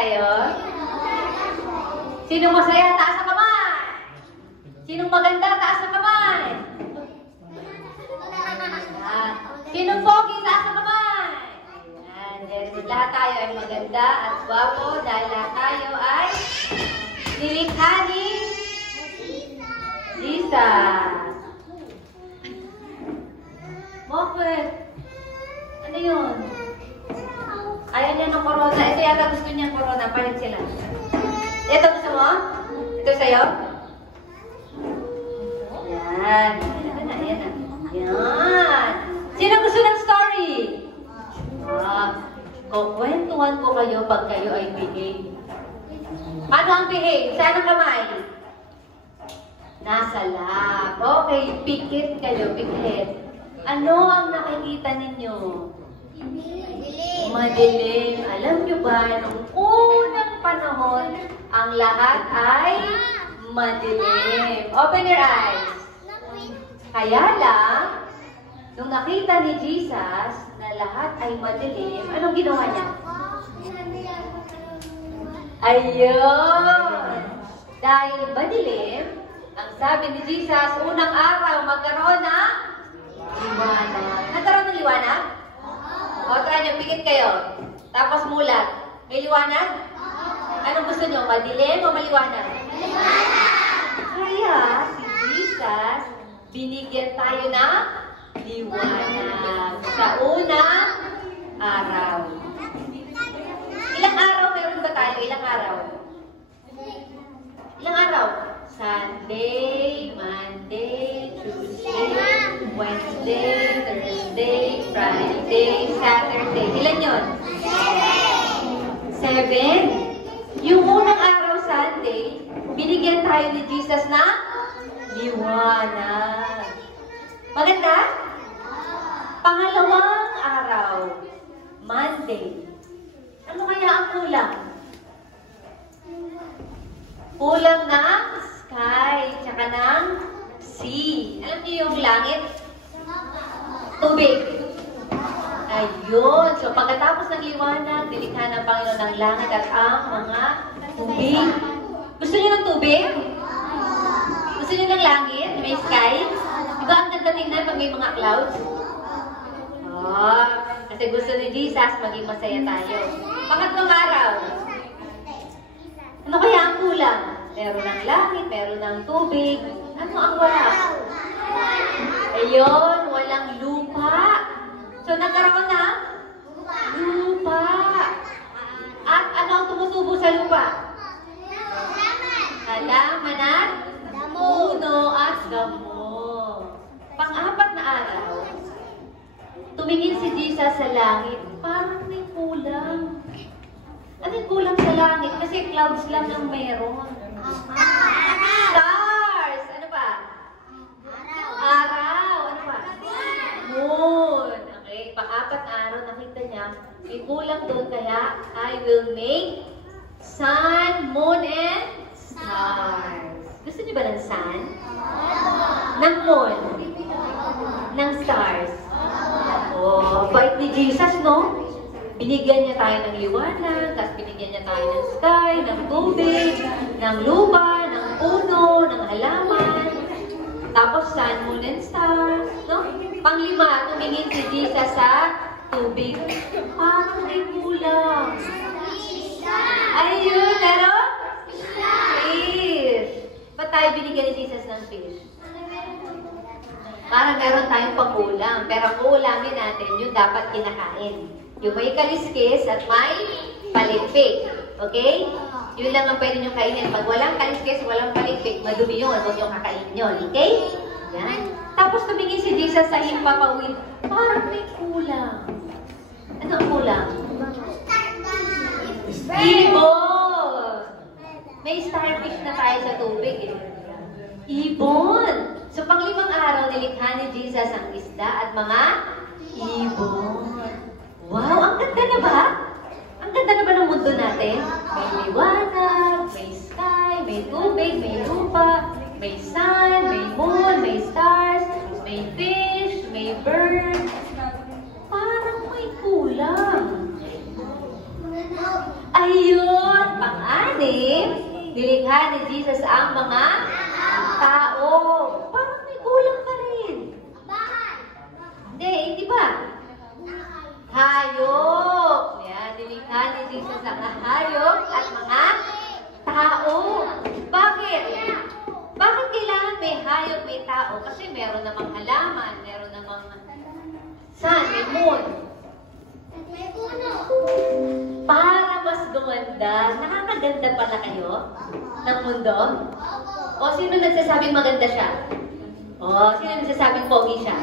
kayo? Sinong masaya? Taas ang kamay! Sinong maganda? Taas ang kamay! Ayan. Sinong pogi? Taas ang kamay! Ayan. Lahat tayo ay maganda at gwapo dahil lahat tayo ay nilikha ni Jesus. Bakit? Ano yun? Ayaw niya ng corona. Ito yata gusto niya corona. Palit sila. Ito gusto mo? Ito sa'yo? Yan. Yan na. Yan na. Yan. Sino gusto ng story? Kukwentuhan ko kayo pag kayo ay behave. Paano ang behave? Saan ang kamay? Nasa lap. Okay, pikit kayo. Pikit. Ano ang nakikita ninyo? Madilim. Alam nyo ba, nung unang panahon, ang lahat ay madilim. Open your eyes. Kaya lang, nung nakita ni Jesus na lahat ay madilim, anong ginawa niya? Ayun! Dahil madilim, ang sabi ni Jesus, unang araw magkaroon ng liwanag. Nagkaroon ng liwanag? O, try nyo, pikit kayo. Tapos mulat. May liwanag? Anong gusto nyo? Madilim o maliwanag? Kaya, si Jesus, binigyan tayo ng liwanag sa unang araw. Ilang araw meron ba tayo? Ilang araw? Ilang araw? Sunday, Monday, Tuesday, Wednesday, Thursday, Friday, Saturday. Ilan yun? 7. Yung unang araw, Sunday, binigyan tayo ni Jesus na liwanag. Maganda? Pangalawang araw, Monday. Ano kaya ang kulang? Kulang ng sky, tsaka ng sea. Alam niyo yung langit? Tubig. Ayun. So, pagkatapos ng liwanag, nilikha ng Panginoon ng langit at ang mga tubig. Gusto niyo ng tubig? Gusto niyo ng langit? May sky? Diba ang ganda tingnan pag may mga clouds? Oh, kasi gusto ni Jesus maging masaya tayo. Pangatlong araw. Ano kaya ang kulang? Meron ng langit, meron ng tubig. Ano ang wala? Ayun, walang lupa. So, nagkaroon na? Lupa. At ano ang tumutubo sa lupa? Halaman at puno at damo. Pang-apat na araw, tumingin si Jesus sa langit. Parang may kulang. Ano yung kulang sa langit? Kasi clouds lang ang meron. Stars! Ano pa? Araw! Ano pa? Moon! Okay, pang-apat na araw nakita niya, may kulang doon kaya I will make sun, moon, and stars. Gusto niyo ba ng sun? Ng moon? Ng stars? Oh, bait ni Jesus, no? Binigyan niya tayo ng liwanag, tapos binigyan niya tayo ng sky, ng tubig, ng lupa, ng puno, ng halaman, tapos sun, moon, and stars, no? Panglima, tumingin si Jesus sa tubig. Parang may kulang. Ayun, pero? Fish. Ba't tayo binigyan ni Jesus ng fish? Parang meron tayong pangkulang, pero kuulamin natin yung dapat kinakain. Yung may kaliskis at may palikpik. Okay? Yun lang ang pwede nyo kainin. Pag walang kaliskis, walang palikpik, madumi yun. Huwag nyo kakainin yun. Okay? Yan. Tapos tumingin si Jesus sa himpapawid. Parang may kulang. Ano ang kulang? Ibon! May starfish na tayo sa tubig. Ibon! So, pang-5 araw, nilikha ni Jesus ang isda at mga ibon. Wow! Ang ganda na ba? Ang ganda na ba ng mundo natin? May liwanag, may sky, may tubig, may lupa, may sun, may moon, may stars, may fish, may bird. Parang may kulang. Ayun! 6, nilikha ni Jesus ang mga tao. Parang may kulang ka rin. Hindi ba? Hayop. Yan, nilikha ni Jesus ang hayop at mga tao. Bakit? Bakit kailangan may hayop, may tao? Kasi meron namang halaman, meron namang sun, may moon. Para mas gumanda, nakakaganda pala kayo ng mundo? O sino nagsasabing maganda siya? O sino nagsasabing pogi siya?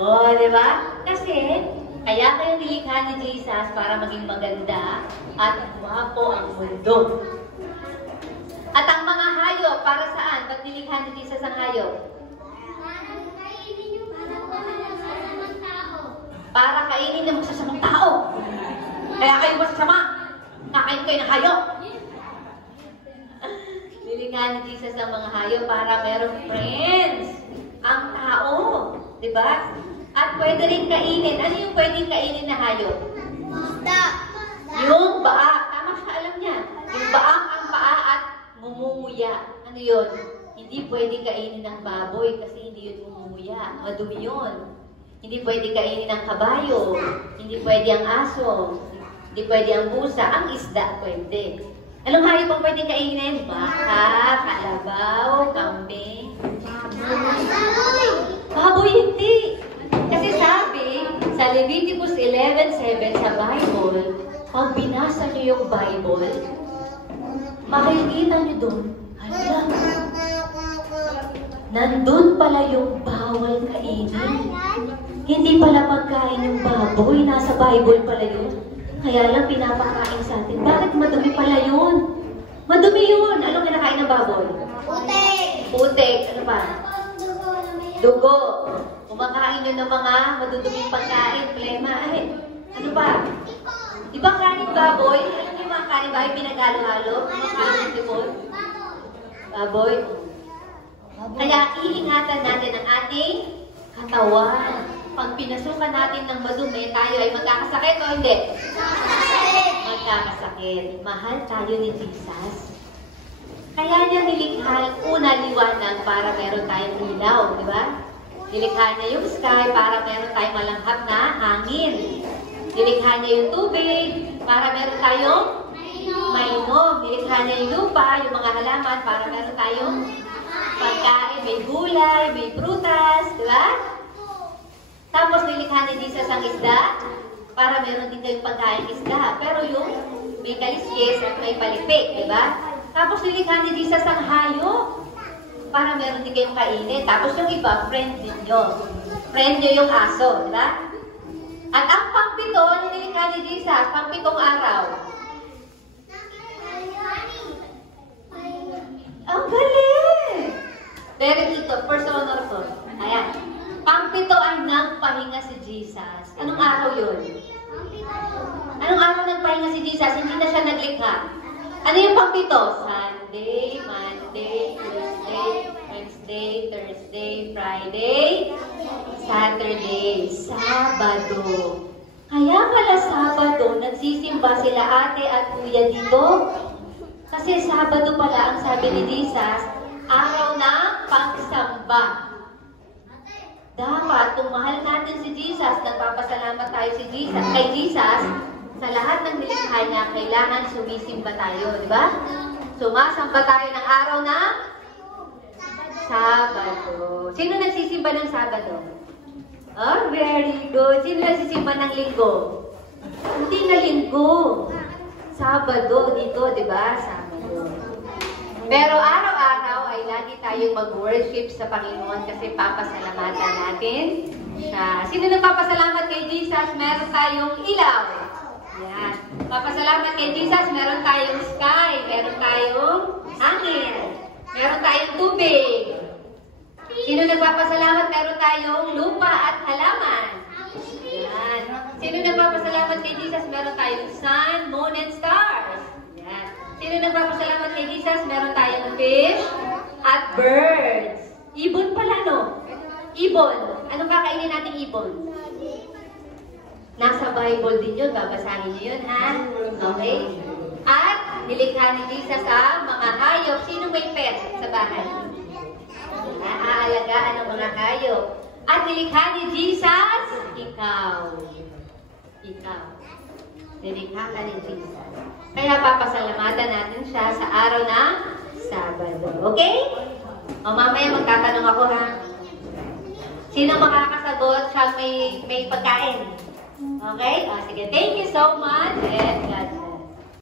O, di ba? Kasi, kaya kayo nilikha ni Jesus para maging maganda at guwapo ang mundo. At ang mga hayop, para saan? Ba't nilikha ni Jesus ang hayop? Para kainin ng masasamang tao. Kaya kayo masasama. Kakain kayo ng hayop. Nilikha ni Jesus ang mga hayop para merong friends ang tao. Diba? At pwede rin kainin. Ano yung pwedeng kainin na hayop? Yung baa. Tama siya, alam niya. Yung baang ang paa at ngumuya. Ano yun? Hindi pwede kainin ng baboy kasi hindi yun ngumuya. Madumi yun. Hindi pwede kainin ng kabayo. Hindi pwede ang aso. Hindi pwede ang busa. Ang isda pwede. Anong hayop ang pwede kainin? Baka, kalabaw, kambing. Baboy hindi. Kasi sabi, sa Leviticus 11:7 sa Bible, pag binasa niyo yung Bible, makikita niyo doon, hala, nandun pala yung bawal kainin. Hindi pala pagkain yung baboy, nasa Bible pala yun. Kaya lang pinapakain sa atin. Bakit madumi pala yun? Madumi yun. Anong kinakain ng baboy? Putik. Putik. Ano pa? Dugo. Kumakain yun ng mga maduduming pagkain. Plema. Ay, ano pa? Di ba kanin baboy? Ano yung mga kanin baboy? Pinagalo-halo? Kumakain ng sipon? Baboy. Kaya iingatan natin ang ating katawan. Pag pinasukan natin ng madumi, tayo ay magkakasakit o hindi? Magkakasakit. Mahal tayo ni Jesus. Kaya niya nilikha una liwanag para meron tayong ilaw, di ba? Nilikha niya yung sky para meron tayong malanghap na hangin. Nilikha niya yung tubig para meron tayong mainom. Nilikha niya yung lupa, yung mga halaman para meron tayong pagkain. May gulay, may prutas, di ba? Tapos nilikha ni Jesus ang isda para meron din kayong pagkain isda. Pero yung may kaliskis at may palipik, di ba? Tapos nilikha ni Jesus ang hayop para meron din kayong kainin. Tapos yung iba, friend din nyo. Friend nyo yung aso, di ba? At ang pang-pito, nilikha ni Jesus, pang-pitong araw. Ang galing! Very ito, personal to. Ayan. Pang-pito ay nagpahinga si Jesus. Anong araw yun? Anong araw nagpahinga si Jesus? Hindi na siya naglikha. Ano yung pang-pito? Sunday, Monday, Tuesday, Wednesday, Thursday, Friday, Saturday, Sabado. Kaya pala Sabado, nagsisimba sila ate at kuya dito. Kasi Sabado pala, ang sabi ni Jesus, araw ng pagsamba. Dapat, kung mahal natin si Jesus, nagpapasalamat tayo kay Jesus, sa lahat ng nilikha niya, kailangan sumisimba tayo, di ba? Sumasamba tayo ng araw ng Sabado. Sino nagsisimba ng Sabado? Oh, very good. Sino nagsisimba ng Linggo? Hindi na Linggo. Sabado dito, di ba? Sabado. Pero araw-araw ay lagi tayong mag-worship sa Panginoon kasi papasalamatan natin siya. Sino nagpapasalamat kay Jesus? Meron tayong ilaw. Yan. Papasalamat kay Jesus, meron tayong sky, meron tayong hangin, meron tayong tubig. Sino nagpapasalamat? Meron tayong lupa at halaman. Yan. Sino nagpapasalamat kay Jesus? Meron tayong sun, moon, and stars. Yan. Sino nagpapasalamat kay Jesus? Meron tayong fish at birds. Ibon pala, no? Ibon. Anong kakainin nating ibon? Nasa Bible din yun. Babasahin niyo yun, ha? Okay? At nilikha ni Jesus ang mga hayop. Sino may pet sa bahay? Naaalagaan ng mga hayop. At nilikha ni Jesus, ikaw. Ikaw. Nilikha ka ni Jesus. Kaya papasalamatan natin siya sa araw ng Sabado. Okay? O mamaya magtatanong ako ha. Sino makakasagot siya may pagkain? Okay? O sige, thank you so much and God bless.